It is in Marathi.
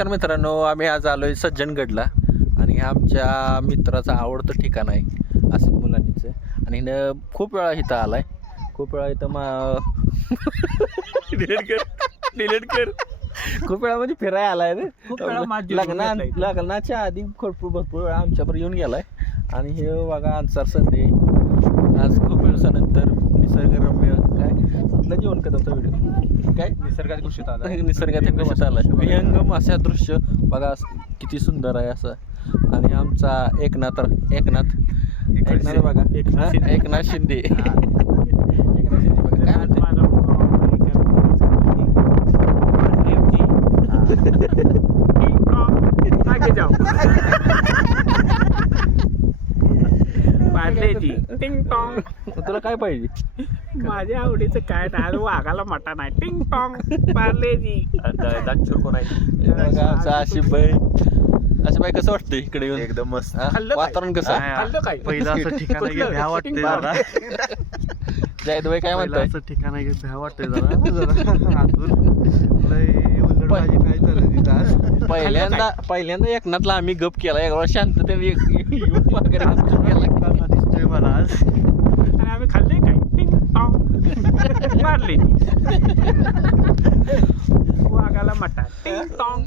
नमस्कार मित्रांनो, आम्ही आज आलोय सज्जनगडला आणि हे आमच्या मित्राचं आवडतं ठिकाण आहे आसिफ मुलांनीचं. आणि हिनं खूप वेळा इथं आलाय, खूप वेळा इथं डिलीट कर खूप वेळा म्हणजे फिरायला आलाय रे. खूप वेळा माझी घेतलाय इथं. लग्नाच्या आधी भरपूर वेळा आमच्यावर येऊन गेलाय. आणि हे बघा अन्सार संडे आज खूप दिवसानंतर निसर्गरम्य काय कुठलं जेवण कदमचा व्हिडिओ काय निसर्गात घुशीत आला निसर्गात घुसत आलाय. विहंगम अशा दृश्य बघा किती सुंदर आहे असं. आणि आमचा एकनाथ बघा एकनाथ शिंदे एकनाथ शिंदे बघा काय म्हणते. टिंग टॉंग तुला काय पाहिजे. माझ्या आवडीचं काय नाही वाघाला मटा नाही. टिंग टॉंग पार्लेजी कोण आहे बघा आमचा आशिफ भाई. आशिफ भाई कसं वाटतं इकडे येऊन. एकदम मस्त हा? खाल्लं काय? वातावरण कसं आहे. खाल्लं काय? पहिलं असं ठिकाण आहे की भ्या वाटतंय जरा. जायद भाई काय पहिलं म्हणताय. असं ठिकाण आहे की भ्या वाटतंय जरा आतून लय उलट भाजी काय चालू तिथं आज. पहिल्यांदा एकनाथला आम्ही गप केला एक शांततेने येऊन वगैरे बसून गेला. कसा दिसतोय मला आज. आणि आम्ही खाल्ले काय? टिंग टॉंग पार्लेजी वाघाला मटा. टिंग टॉंग